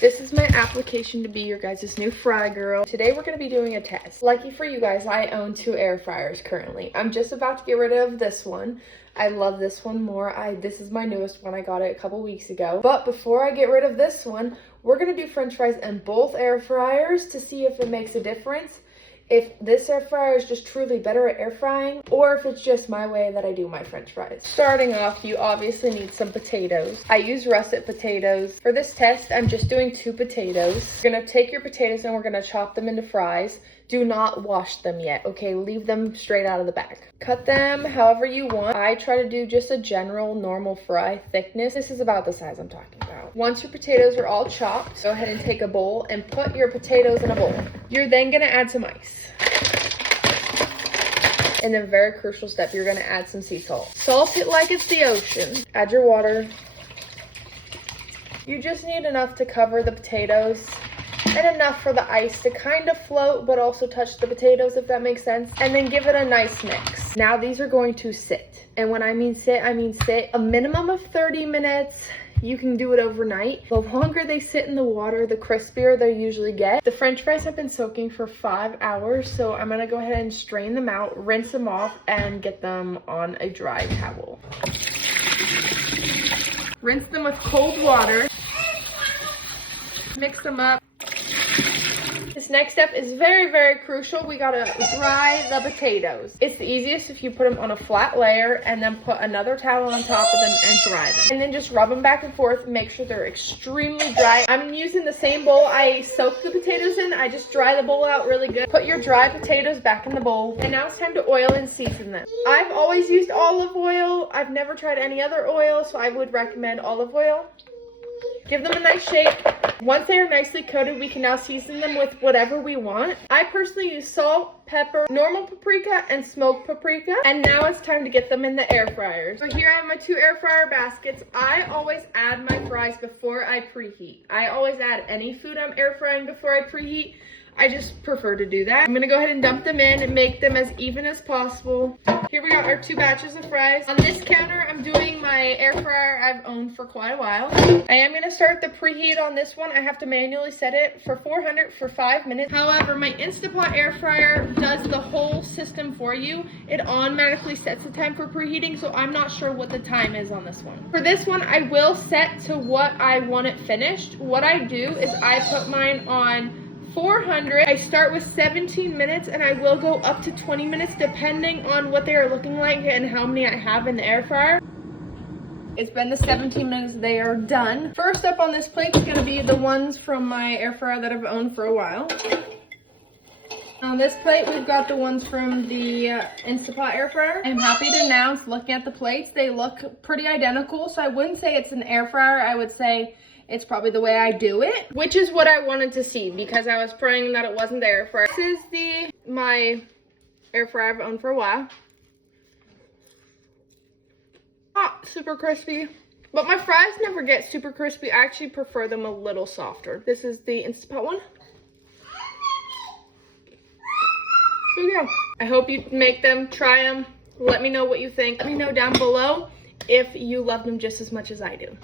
This is my application to be your guys' new fry girl. Today we're going to be doing a test. Lucky for you guys, I own 2 air fryers currently. I'm just about to get rid of this one. I love this one more. This is my newest one. I got it a couple weeks ago. But before I get rid of this one, we're going to do french fries in both air fryers to see if it makes a difference. If this air fryer is just truly better at air frying, or if it's just my way that I do my french fries. Starting off, you obviously need some potatoes. I use russet potatoes. For this test, I'm just doing 2 potatoes. You're gonna take your potatoes and we're gonna chop them into fries. Do not wash them yet, okay? Leave them straight out of the bag. Cut them however you want. I try to do just a general normal fry thickness. This is about the size I'm talking about. Once your potatoes are all chopped, go ahead and take a bowl and put your potatoes in a bowl. You're then gonna add some ice. And then very crucial step, you're gonna add some sea salt. Salt it like it's the ocean. Add your water. You just need enough to cover the potatoes and enough for the ice to kind of float but also touch the potatoes, if that makes sense. And then give it a nice mix. Now these are going to sit. And when I mean sit a minimum of 30 minutes. You can do it overnight. The longer they sit in the water, the crispier they usually get. The french fries have been soaking for 5 hours, so I'm gonna go ahead and strain them out, rinse them off, and get them on a dry towel. Rinse them with cold water. Mix them up. This next step is very, very crucial. We gotta dry the potatoes. It's the easiest if you put them on a flat layer and then put another towel on top of them and dry them. And then just rub them back and forth. Make sure they're extremely dry. I'm using the same bowl I soaked the potatoes in. I just dry the bowl out really good. Put your dry potatoes back in the bowl. And now it's time to oil and season them. I've always used olive oil. I've never tried any other oil, so I would recommend olive oil. Give them a nice shape. Once they are nicely coated, we can now season them with whatever we want. I personally use salt, pepper, normal paprika, and smoked paprika. And now it's time to get them in the air fryer. So here I have my 2 air fryer baskets. I always add my fries before I preheat. I always add any food I'm air frying before I preheat. I just prefer to do that. I'm gonna go ahead and dump them in and make them as even as possible. Here we got our 2 batches of fries. On this counter, I'm doing my air fryer I've owned for quite a while. I am gonna start the preheat on this one. I have to manually set it for 400 for 5 minutes. However, my Instapot air fryer does the whole system for you. It automatically sets the time for preheating, so I'm not sure what the time is on this one. For this one, I will set to what I want it finished. What I do is I put mine on 400. I start with 17 minutes and I will go up to 20 minutes depending on what they are looking like and how many I have in the air fryer. It's been the 17 minutes, they are done. First up on this plate is gonna be the ones from my air fryer that I've owned for a while. On this plate, we've got the ones from the Instapot air fryer. I'm happy to announce, looking at the plates, they look pretty identical. So I wouldn't say it's an air fryer, I would say it's probably the way I do it, which is what I wanted to see because I was praying that it wasn't the air fryer. This is my air fryer I've owned for a while. Not super crispy, but my fries never get super crispy. I actually prefer them a little softer. This is the Instapot one. So yeah, I hope you make them, try them. Let me know what you think. Let me know down below if you love them just as much as I do.